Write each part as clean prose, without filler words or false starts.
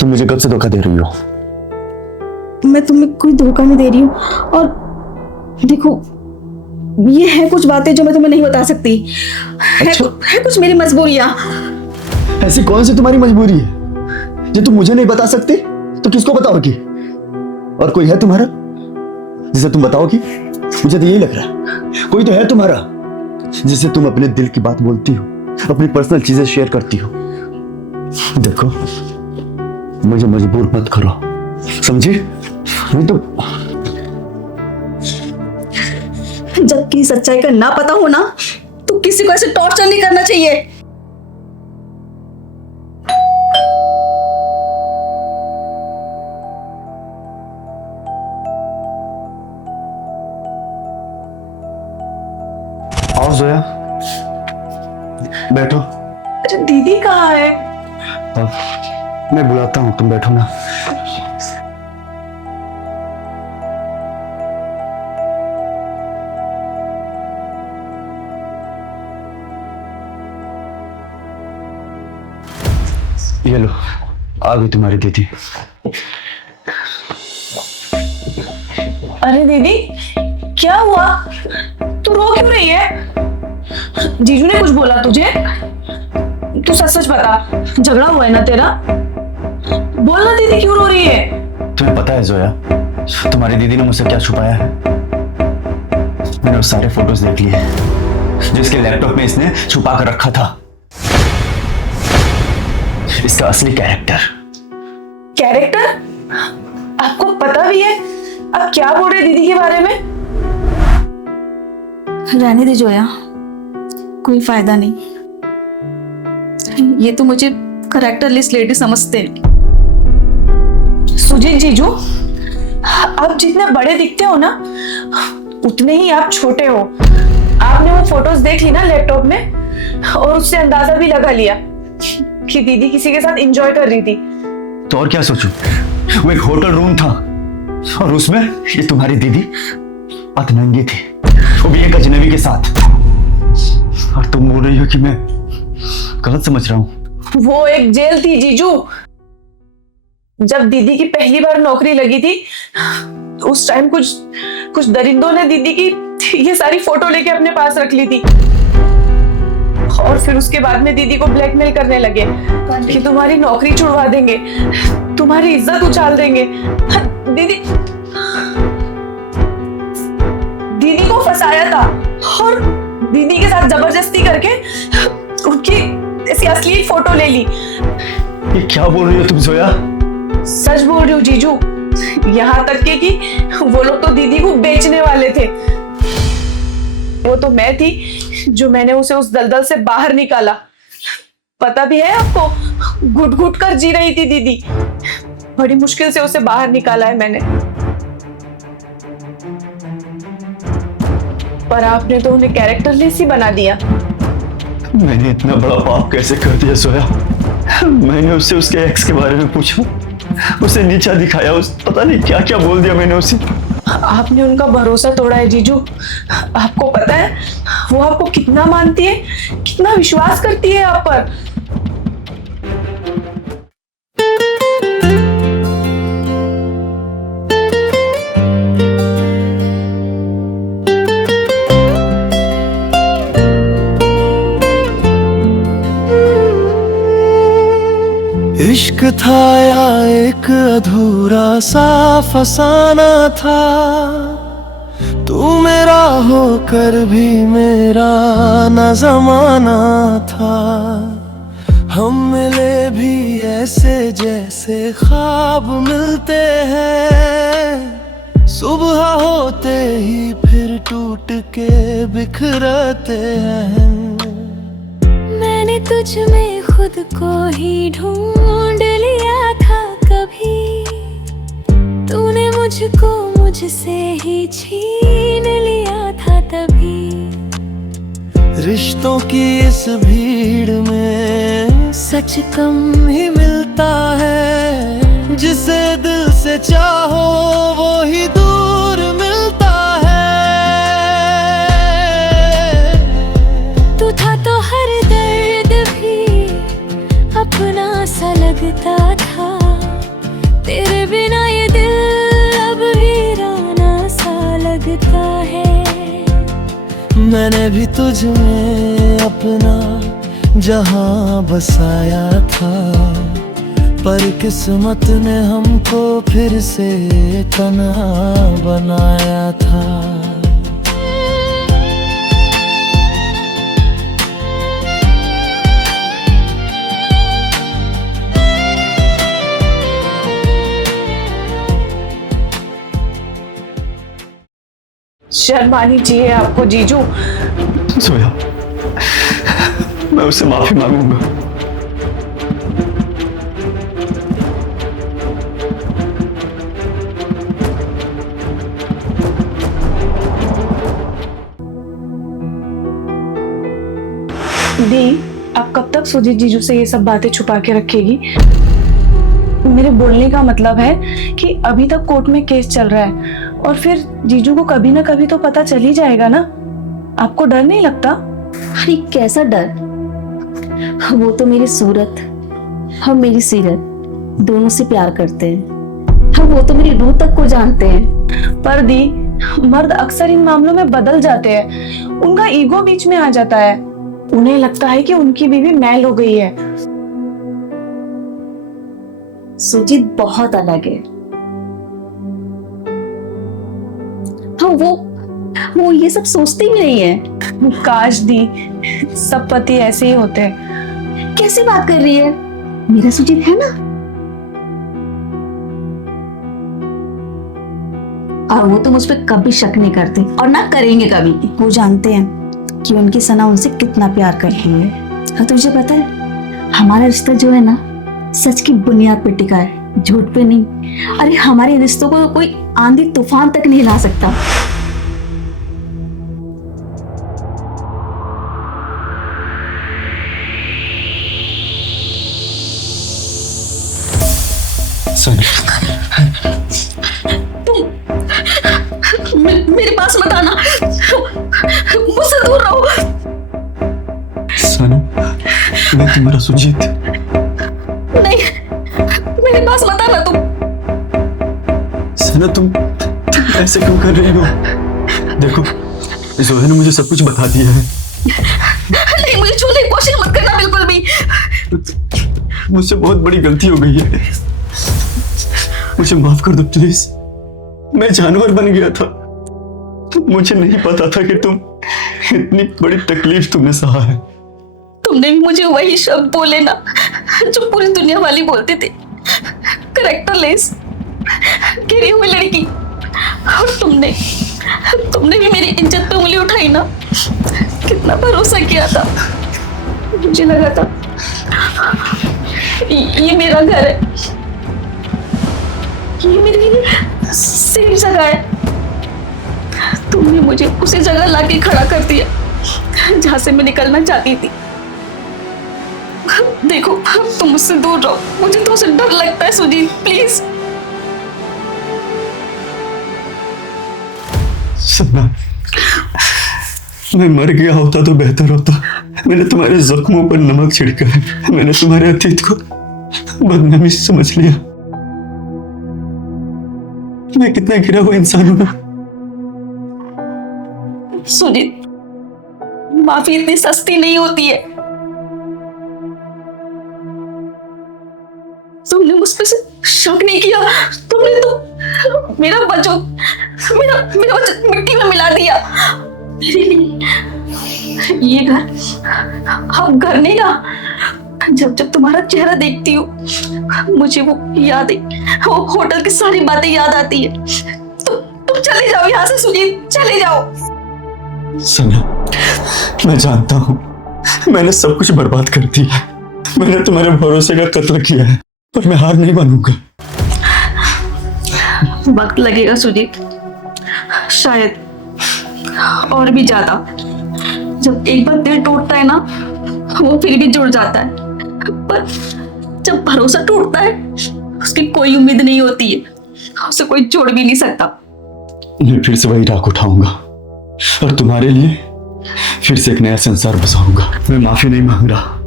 तुम मुझे कब से धोखा दे रही हो? मैं तुम्हें कोई धोखा नहीं दे रही हूँ। और देखो, ये है कुछ बातें जो मैं तुम्हें नहीं बता सकती। अच्छा? है कुछ मेरी मजबूरियां। ऐसी कौन सी तुम्हारी मजबूरी है जो तुम मुझे नहीं बता सकती? तो किसको बताओगी? और कोई है तुम्हारा जिसे तुम बताओगी? मुझे तो यही लग रहा है कोई तो है तुम्हारा जिसे तुम अपने दिल की बात बोलती हो, अपनी पर्सनल चीजें शेयर करती हो। देखो, मुझे मजबूर मत करो, समझी? नहीं तो जबकि सच्चाई का ना पता हो ना, तो किसी को ऐसे टॉर्चर नहीं करना चाहिए। आओ जोया, बैठो। अरे दीदी कहाँ है? मैं बुलाता हूँ, तुम बैठो ना। ये लो, आ गई तुम्हारी दीदी। अरे दीदी, क्या हुआ? तू रो क्यों रही है? जीजू ने कुछ बोला तुझे? तू सच सच बता, झगड़ा हुआ है ना तेरा? बोल ना दीदी, क्यों रो रही है? तुम्हें पता है जोया, तुम्हारी दीदी ने मुझसे क्या छुपाया है? मैंने वो सारे फोटोज देख लिए जो इसके लैपटॉप में इसने छुपा कर रखा था। इसका असली कैरेक्टर। कैरेक्टर? आपको पता भी है? आप क्या बोल रहे दीदी के बारे में? रहने दे जोया, कोई फायदा नहीं। ये तो मुझे कैरेक्टरलेस लेडी समझते हैं। सुजीत जीजू, आप जितने बड़े दिखते हो ना, उतने ही आप छोटे हो। आपने वो फोटोज देख ली ना लैपटॉप में, और उससे अंदाजा भी लगा लिया कि दीदी किसी के साथ एंजॉय कर रही थी। तो और क्या सोचूं? वो एक होटल रूम था और उसमें ये तुम्हारी दीदी अतनंगी थी, वो भी एक अजनबी के साथ। और तुम बोल रही हो कि मैं गलत समझ रहा हूँ? वो एक जेल थी जीजू। जब दीदी की पहली बार नौकरी लगी थी, उस टाइम कुछ दरिंदों ने दीदी की ये सारी फोटो लेके अपने पास रख ली थी। और फिर उसके बाद में दीदी को ब्लैकमेल करने लगे कि तुम्हारी नौकरी छुड़वा देंगे, तुम्हारी इज्जत उछाल देंगे। दीदी को फंसाया था और दीदी के साथ जबरदस्ती करके उनकी ऐसी असली फोटो ले ली। ये क्या बोल रही हो तुम जोया? सच बोल रही हूँ जीजू। यहाँ तक के कि वो लोग तो दीदी को बेचने वाले थे। वो तो मैं थी जो मैंने उसे उस दलदल से बाहर निकाला। पता भी है आपको, घुट घुट कर जी रही थी दीदी। बड़ी मुश्किल से उसे बाहर निकाला है मैंने। पर आपने तो उन्हें कैरेक्टरलेस ही बना दिया। मैंने इतना बड़ा पाप कैसे कर दिया जोया? मैंने उससे उसके एक्स के बारे में पूछा, उसे नीचा दिखाया, पता नहीं क्या क्या बोल दिया मैंने उसे। आपने उनका भरोसा तोड़ा है जीजू। आपको पता है वो आपको कितना मानती है, कितना विश्वास करती है आप पर। इश्क था या एक अधूरा सा फसाना था, तू मेरा होकर भी मेरा न जमाना था। हम मिले भी ऐसे जैसे ख्वाब मिलते हैं, सुबह होते ही फिर टूट के बिखरते हैं। मैंने तुझ में खुद को ही ढूंढ लिया था कभी, तूने मुझको मुझसे ही छीन लिया था तभी। रिश्तों की इस भीड़ में सच कम ही मिलता है, जिसे दिल से चाहो वो ही दूर मिलता है। तू था तो हर दर्द भी अपना सा लगता लगता था, तेरे बिना ये दिल अब वीराना सा लगता है। मैंने भी तुझ में अपना जहां बसाया था, पर किस्मत ने हमको फिर से तन्हा बनाया था। शर्म आनी चाहिए आपको जीजू। सोया, मैं उससे माफी मांगूंगा। दी, आप कब तक सुजीत जीजू से ये सब बातें छुपा के रखेगी? मेरे बोलने का मतलब है कि अभी तक कोर्ट में केस चल रहा है और फिर जीजू को कभी ना कभी तो पता चल ही जाएगा ना। आपको डर नहीं लगता? अरे कैसा डर, वो तो मेरी सूरत हम मेरी सीरत दोनों से प्यार करते हैं। हम वो तो मेरी रूह तक को जानते हैं। पर दी, मर्द अक्सर इन मामलों में बदल जाते हैं, उनका ईगो बीच में आ जाता है। उन्हें लगता है कि उनकी बीवी मैल हो गई है। सुजीत बहुत अलग है। हाँ, वो ये सब सोचते भी नहीं है। काश दी, सब पति ऐसे ही होते हैं। कैसे बात कर रही है? मेरा सुजीत है ना। और वो तो मुझ पर कभी शक नहीं करते और ना करेंगे कभी। वो जानते हैं कि उनकी सना उनसे कितना प्यार करती है। और तुझे पता है, हमारा रिश्ता जो है ना, सच की बुनियाद पे टिका है, झूठ पे नहीं। अरे हमारे रिश्तों को कोई आंधी तूफान तक नहीं ला सकता। मेरे पास मत आना, मुझसे दूर रहो। सनू, मैं तुम्हारा सुजीत। नहीं, मेरे पास मत आना तुम। सना, तुम ऐसे क्यों कर रही हो? देखो, जोया ने मुझे सब कुछ बता दिया है। नहीं, मुझे छूने की कोशिश मत करना बिल्कुल भी। मुझसे बहुत बड़ी गलती हो गई है, मुझे माफ कर दो प्लीज। मैं जानवर बन गया था, मुझे नहीं पता था कि तुम इतनी बड़ी तकलीफ तुमने सहा है। तुमने भी मुझे वही शब्द बोले ना जो पूरी दुनिया वाली बोलते थे, कैरेक्टरलेस, गिरी हुई लड़की। और तुमने भी मेरी इज्जत पे उंगली उठाई ना। कितना भरोसा किया था, मुझे लगा था ये मेरा घर है, ये मेरी सेफ जगह है। तुमने मुझे उसी जगह लाके खड़ा कर दिया जहां से मैं निकलना चाहती थी। देखो, तुम मुझसे दूर रहो, मुझे तुमसे डर लगता है सुजीत, प्लीज। सपना, मैं मर गया होता तो बेहतर होता। मैंने तुम्हारे जख्मों पर नमक छिड़का है, मैंने तुम्हारे अतीत को बदनामी समझ लिया। मैं कितना गिरा हुआ इंसान हूं। सुजीत, माफी इतनी सस्ती नहीं होती है। तुमने मुझ पे से शक नहीं किया, तुमने तो मेरा वजूद मिट्टी में मिला दिया। ये घर अब घर नहीं रहा। जब तुम्हारा चेहरा देखती हूँ मुझे वो यादें, वो होटल की सारी बातें याद आती है। तुम चले जाओ यहाँ से सुजीत, चले जाओ। सना, मैं जानता हूँ मैंने सब कुछ बर्बाद कर दिया। मैंने तुम्हारे भरोसे का कत्ल किया है, पर मैं हार नहीं मानूंगा। वक्त लगेगा सुजीत, शायद और भी ज्यादा। जब एक बार दिल टूटता है ना, वो फिर भी जुड़ जाता है। पर जब भरोसा टूटता है, उसकी कोई उम्मीद नहीं होती है, उसे कोई जोड़ भी नहीं सकता। मैं फिर से वही राख उठाऊंगा और तुम्हारे लिए फिर से एक नया संसार बसाऊंगा। मैं माफी नहीं मांग रहा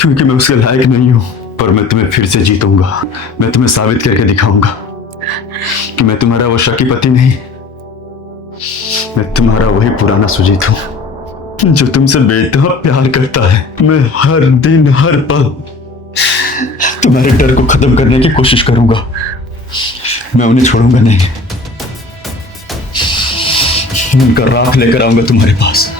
क्योंकि मैं उसके लायक नहीं हूं। पर मैं तुम्हें फिर से जीतूंगा। मैं तुम्हें साबित करके दिखाऊंगा कि मैं तुम्हारा वो शकी पति नहीं, मैं तुम्हारा वही पुराना सुजीत हूं जो तुमसे बेतहा प्यार करता है। मैं हर दिन हर पल तुम्हारे डर को खत्म करने की कोशिश करूंगा। मैं उन्हें छोड़ूंगा नहीं, उनका राख लेकर आऊंगा तुम्हारे पास।